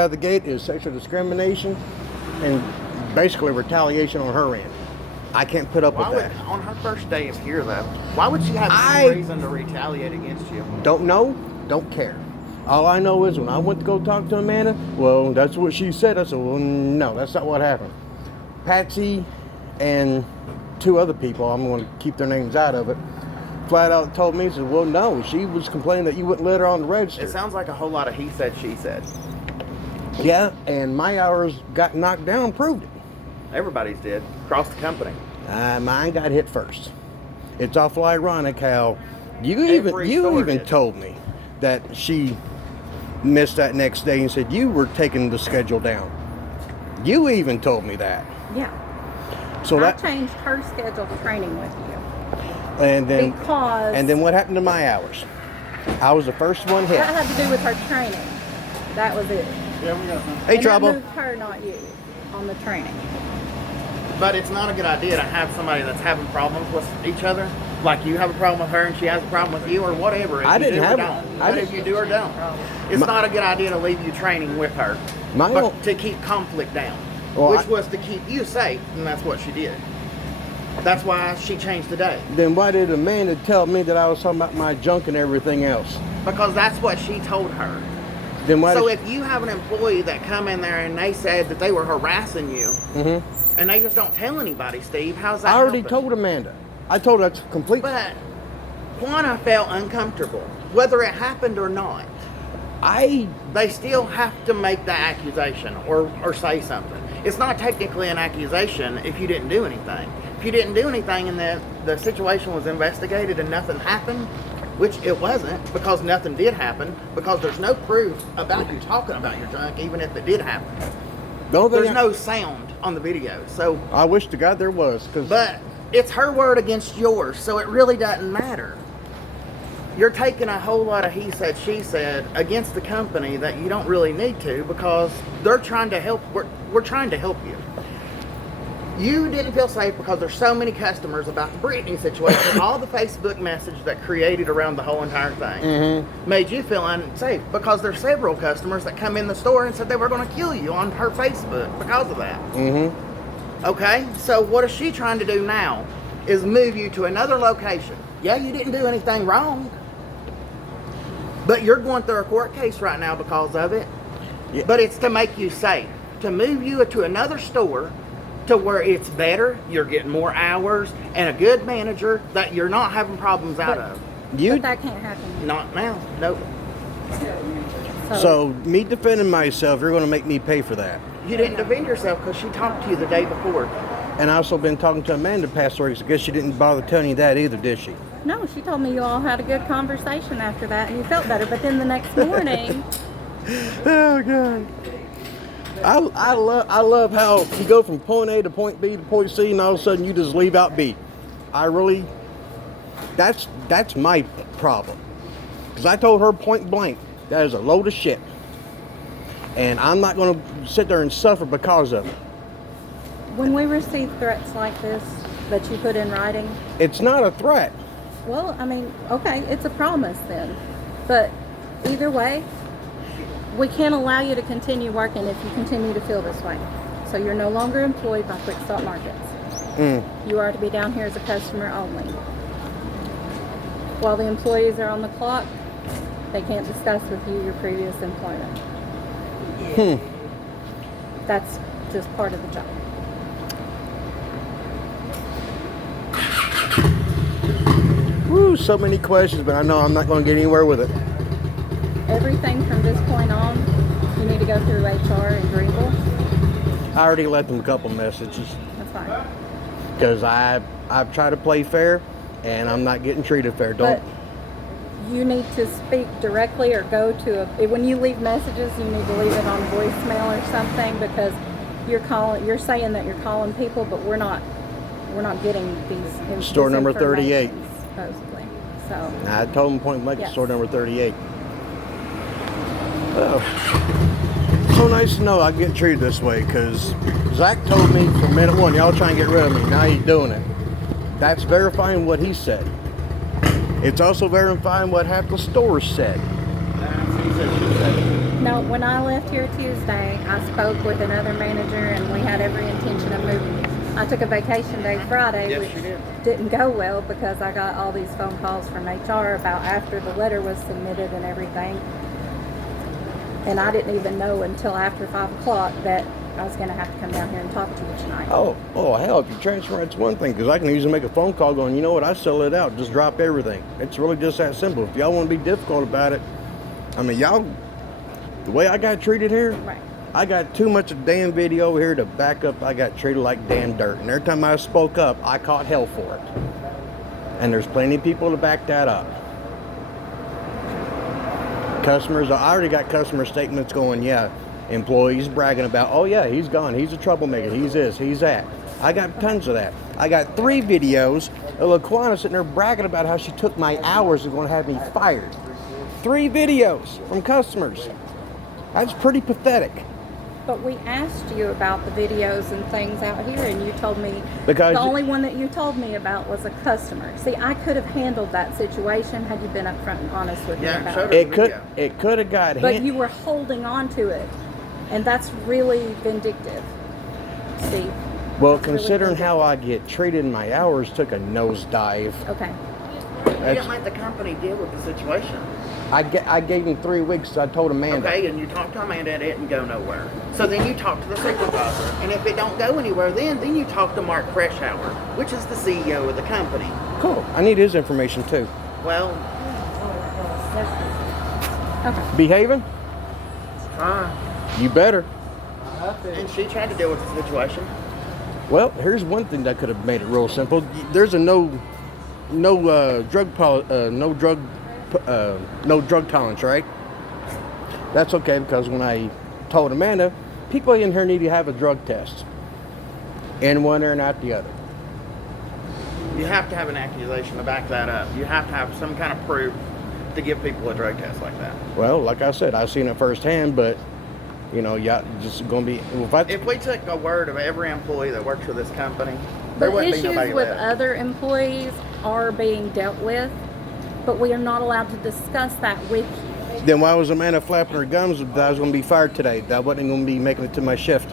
out of the gate is sexual discrimination and basically retaliation on her end. I can't put up with that. On her first day of here, though, why would she have any reason to retaliate against you? Don't know, don't care. All I know is when I went to go talk to Amanda, well, that's what she said. I said, well, no, that's not what happened. Patsy and 2 other people, I'm going to keep their names out of it, flat out told me, said, well, no, she was complaining that you wouldn't let her on the register. It sounds like a whole lot of he said, she said. Yeah, and my hours got knocked down, proved it. Everybody's did, across the company. Mine got hit first. It's awful ironic how you even told me that she missed that next day and said you were taking the schedule down. You even told me that. Yeah. So I changed her schedule for training with you. And then what happened to my hours? I was the first one hit. That had to do with her training. That was it. Yeah, we got some. Hey, and Trouble. That moved her, not you, on the training. But it's not a good idea to have somebody that's having problems with each other. Like you have a problem with her and she has a problem with you or whatever. I didn't have it. If you do or don't. It's not a good idea to leave you training with her. But to keep conflict down. Which was to keep you safe, and that's what she did. That's why she changed the day. Then why did Amanda tell me that I was talking about my junk and everything else? Because that's what she told her. Then why? So if you have an employee that come in there and they said that they were harassing you, and they just don't tell anybody, Steve, how's that? I already told Amanda. I told her that's complete. But Juana felt uncomfortable, whether it happened or not. They still have to make the accusation or say something. It's not technically an accusation if you didn't do anything. If you didn't do anything and the situation was investigated and nothing happened, which it wasn't because nothing did happen, because there's no proof about you talking about your junk, even if it did happen. There's no sound on the video, so I wish to God there was. But it's her word against yours, so it really doesn't matter. You're taking a whole lot of he said, she said against the company that you don't really need to because they're trying to help. We're trying to help you. You didn't feel safe because there's so many customers about the Brittany situation. All the Facebook message that created around the whole entire thing made you feel unsafe because there's several customers that come in the store and said they were going to kill you on her Facebook because of that. Okay, so what is she trying to do now is move you to another location. Yeah, you didn't do anything wrong, but you're going through a court case right now because of it. Yeah. But it's to make you safe, to move you to another store to where it's better, you're getting more hours, and a good manager that you're not having problems out of. But that can't happen. Not now, nope. So me defending myself, you're going to make me pay for that. You didn't defend yourself because she talked to you the day before. And I also been talking to Amanda past weeks. I guess she didn't bother telling you that either, did she? No, she told me you all had a good conversation after that and you felt better. But then the next morning... Oh, God. I love how you go from point A to point B to point C and all of a sudden you just leave out B. That's my problem. Because I told her point blank, that is a load of shit. And I'm not going to sit there and suffer because of it. When we receive threats like this that you put in writing... It's not a threat. Well, I mean, okay, it's a promise then. But either way, we can't allow you to continue working if you continue to feel this way. So you're no longer employed by Quick Stop Markets. You are to be down here as a customer only. While the employees are on the clock, they can't discuss with you your previous employment. That's just part of the job. Woo, so many questions, but I know I'm not going to get anywhere with it. Everything from this point on, you need to go through HR in Greenville. I already left them a couple messages. That's fine. Because I've tried to play fair, and I'm not getting treated fair. But you need to speak directly or go to when you leave messages, you need to leave it on voicemail or something because you're saying that you're calling people, but we're not getting these. Store number 38. Supposedly. So. I told them point blank, store number 38. Oh, so nice to know I get treated this way because Zach told me from minute one, y'all trying to get rid of me. Now he's doing it. That's verifying what he said. It's also verifying what half the stores said. He said, she said. No, when I left here Tuesday, I spoke with another manager and we had every intention of moving. I took a vacation day Friday, Yes, which you did. didn't go well because I got all these phone calls from HR about after the letter was submitted and everything. And I didn't even know until after 5 o'clock that I was going to have to come down here and talk to you tonight. Oh, hell, if you transfer, it's one thing, because I can easily make a phone call going, you know what, I sell it out, just drop everything. It's really just that simple. If y'all want to be difficult about it, I mean, y'all, the way I got treated here, Right. I got too much of damn video here to back up. I got treated like damn dirt. And every time I spoke up, I caught hell for it. And there's plenty of people to back that up. Customers, I already got customer statements going, yeah, employees bragging about, oh yeah, he's gone, he's a troublemaker, he's this, he's that. I got tons of that. I got 3 videos of LaQuana sitting there bragging about how she took my hours and going to have me fired. 3 videos from customers. That's pretty pathetic. But we asked you about the videos and things out here, and you told me Because the only one that you told me about was a customer. See, I could have handled that situation had you been upfront and honest with Yeah, me about showed it. her. it could have got But hit. you were holding on to it, and that's really vindictive, Steve. Well, That's really considering vindictive. how I get treated, my hours took a nosedive. Okay. You didn't let the company deal with the situation. I gave him 3 weeks. I told Amanda. Okay, and you talked to Amanda and it didn't go nowhere. So then you talk to the supervisor. And if it don't go anywhere, then you talk to Mark Freshour, which is the CEO of the company. Cool. I need his information too. Well, Okay. Behaving? You better. and she tried to deal with the situation. Well, here's one thing that could have made it real simple. There's a no drug tolerance, right? That's okay, because when I told Amanda, people in here need to have a drug test, in one ear and out the other. You have to have an accusation to back that up. You have to have some kind of proof to give people a drug test like that. Well, like I said, I've seen it firsthand, but you know, yeah, just gonna be. If we took a word of every employee that works for this company, there The wouldn't be issues nobody with left. other employees are being dealt with, but we are not allowed to discuss that with you. Then why was Amanda flapping her gums that I was going to be fired today? That I wasn't going to be making it to my shift.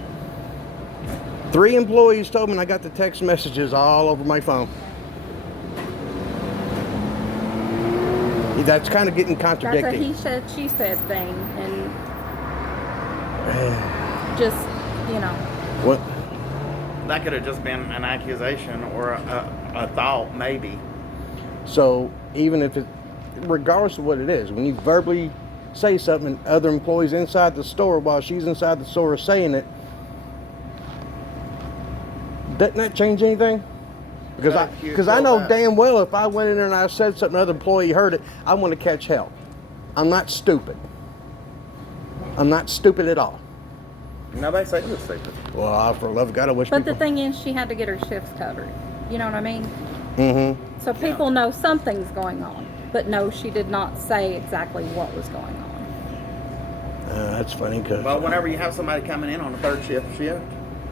3 employees told me, and I got the text messages all over my phone. That's kind of getting That's a contradicting. he said, she said thing, and just, you know, What? That could have just been an accusation or a thought, maybe. So even if it, regardless of what it is, when you verbally say something, and other employees inside the store while she's inside the store are saying it, doesn't that change anything? Because But if you because I feel know that- damn well if I went in there and I said something, another employee heard it, I want to catch hell. I'm not stupid. I'm not stupid at all. Nobody said you were stupid. Well, for the love of God, I wish but the people. thing is, she had to get her shifts covered. You know what I mean? Mm-hmm. So people know something's going on, but no, she did not say exactly what was going on. That's funny because. Well, whenever you have somebody coming in on a third shift,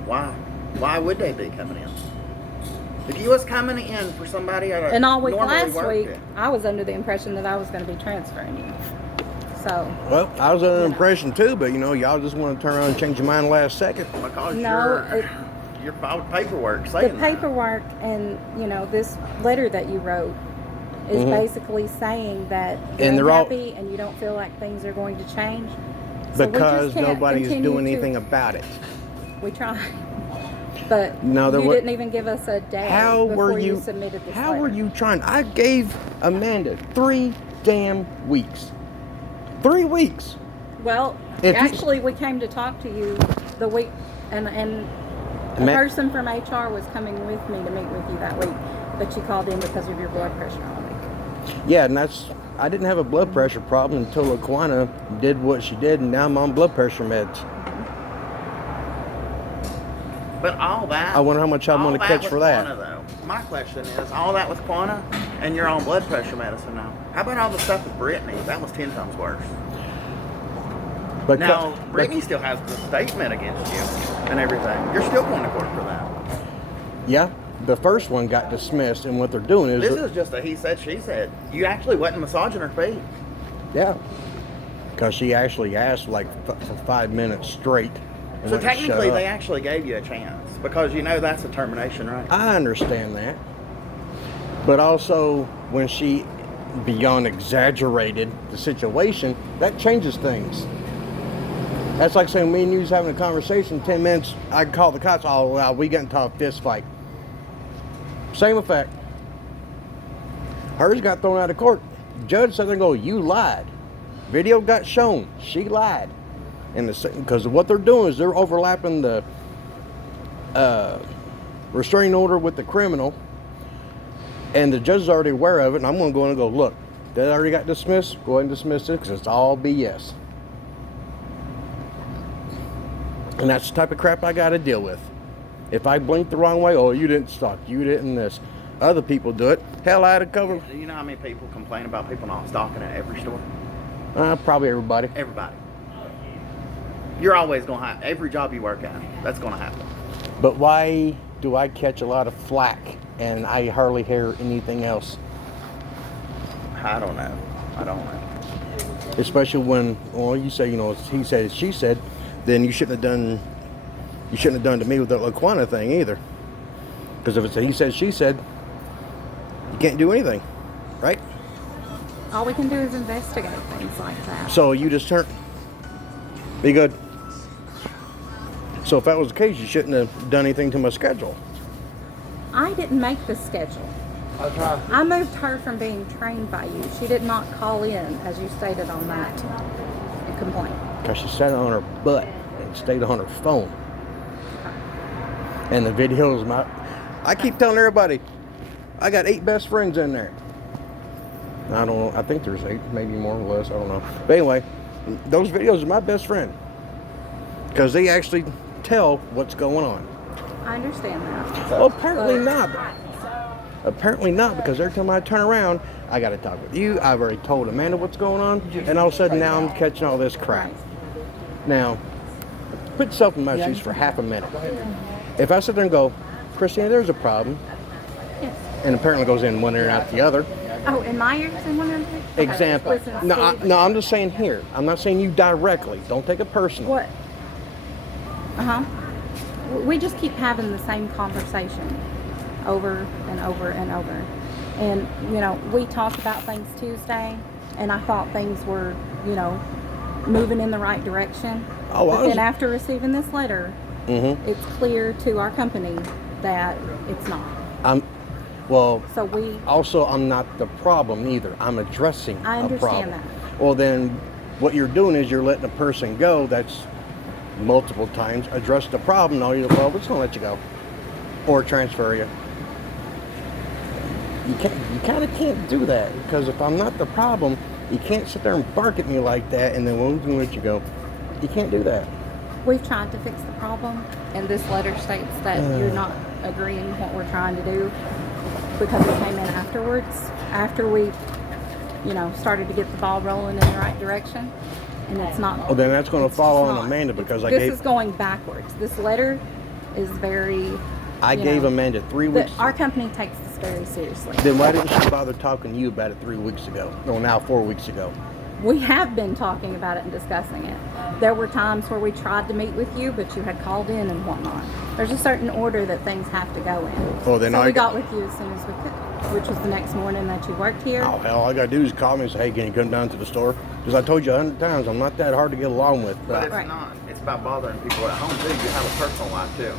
why? Why would they be coming in? If you was coming in for somebody at a And all week normally last worked week, at- I was under the impression that I was going to be transferring you. So, Well, I was under the impression too, but you know, y'all just want to turn around and change your mind last second. because No, you're filed paperwork the saying that. paperwork and, you know, this letter that you wrote is Mhm. basically saying that you're And they're all- unhappy and you don't feel like things are going to change. So we Because just can't nobody's continue doing to- anything about it. We tried. But No, there you wa- didn't even give us a day How before were you? submitted this How letter. were you trying? I gave Amanda 3 damn weeks. 3 weeks. Well, If you- actually, we came to talk to you the week, and a Ma- person from HR was coming with me to meet with you that week, but she called in because of your blood pressure all week. Yeah, and that's. I didn't have a blood pressure problem until LaQuana did what she did, and now I'm on blood pressure meds. But all that. I wonder how much I'm all gonna that catch with for that. Quanta, though. My question is, all that with Quanta, and you're on blood pressure medicine now. How about all the stuff with Brittany? That was 10 times worse. But Now, Brittany still has the statement against you and everything. You're still going to court for that. yeah, the first one got dismissed, and what they're doing is, This is just a he said, she said. You actually wasn't massaging her feet. yeah. Because she actually asked like for 5 minutes straight. And So wouldn't shut technically, up. they actually gave you a chance because you know that's a termination, right? I understand that. But also, when she beyond exaggerated the situation, that changes things. That's like saying me and you was having a conversation, 10 minutes, I call the cops, oh, well, we got into a fist fight. Same effect. Hers got thrown out of court. Judge said, they go, you lied. Video got shown. She lied. And because what they're doing is they're overlapping the restraining order with the criminal. And the judge is already aware of it. And I'm going to go in and go, look, that already got dismissed. Go ahead and dismiss it because it's all BS. And that's the type of crap I got to deal with. If I blink the wrong way, oh, you didn't stalk. You didn't this. Other people do it. Hell, I had to cover. Do you know how many people complain about people not stalking at every store? Probably everybody. Everybody. You're always going to have, every job you work at, that's going to happen. But why do I catch a lot of flack and I hardly hear anything else? I don't know. Especially when, well, you say, you know, he said, she said, then you shouldn't have done to me with the Laquana thing either. Because if it's a he said, she said, you can't do anything, right? All we can do is investigate things like that. So you just turn, be good. So if that was the case, you shouldn't have done anything to my schedule. I didn't make the schedule. I moved her from being trained by you. She did not call in, as you stated on that complaint. Because she sat on her butt and stayed on her phone. And the videos, I keep telling everybody, I got 8 best friends in there. I don't know, I think there's 8, maybe more or less, I don't know. But anyway, those videos are my best friend. Because they actually tell what's going on. I understand that. Well, apparently not. Apparently not, because every time I turn around, I got to talk with you. I've already told Amanda what's going on, and all of a sudden now I'm catching all this crap. Right. Now, put yourself in my shoes for half a minute. If I sit there and go, Christina, there's a problem, Yes. and apparently goes in one ear and out the other. Oh, in my ears and one of them? Example. Listen, No, Steve. no, I'm just saying here. I'm not saying you directly. Don't take it personal. What? We just keep having the same conversation over and over and over. And, you know, we talked about things Tuesday, and I thought things were, you know, moving in the right direction. Oh, but then after receiving this letter, it's clear to our company that it's not. Well, So we, also, I'm not the problem either. I'm addressing I a problem. understand that. Well, then what you're doing is you're letting a person go that's multiple times address the problem. Now you're, well, we're just going to let you go or transfer you. You kind of can't do that, because if I'm not the problem, you can't sit there and bark at me like that and then we're going to let you go. You can't do that. we've tried to fix the problem, and this letter states that you're not agreeing with what we're trying to do because it came in afterwards, after we, you know, started to get the ball rolling in the right direction, and it's not. Well, then that's going to it's fall on not. Amanda, because I This gave is going backwards. This letter is very. I gave Amanda 3 weeks. Our company takes this very seriously. Then why didn't she bother talking to you about it 3 weeks ago? No, now 4 weeks ago. We have been talking about it and discussing it. There were times where we tried to meet with you, but you had called in and whatnot. There's a certain order that things have to go in. Well, then so I we got- got with you as soon as we could, which was the next morning that you worked here. Oh, hell, all I got to do is call me and say, hey, can you come down to the store? Because I told you 100 times, I'm not that hard to get along with. But it's Right. not. It's about bothering people at home too. You have a personal life too.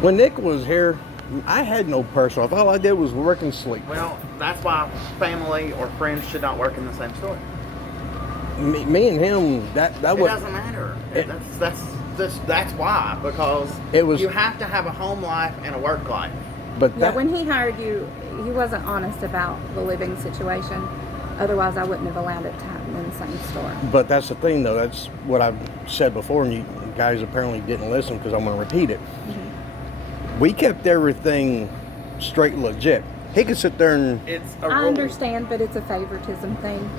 When Nick was here, I had no personal life. All I did was work and sleep. Well, that's why family or friends should not work in the same store. Me and him, that It was... doesn't matter. That's why, because It was- you have to have a home life and a work life. But Yeah, that, when he hired you, he wasn't honest about the living situation. Otherwise, I wouldn't have allowed it to happen in the same store. but that's the thing, though. That's what I've said before, and you guys apparently didn't listen because I'm going to repeat it. We kept everything straight legit. He could sit there and... It's a I rule. understand, but it's a favoritism thing.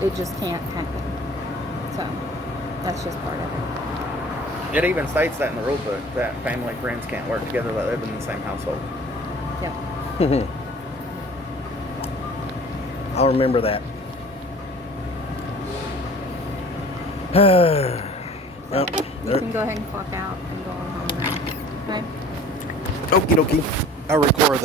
It just can't happen. So that's just part of it. It even states that in the rule book that family friends can't work together that live in the same household. Yeah. I'll remember that. Well, You can go ahead and clock out and go on home now. Okay? okie dokie. I'll record that.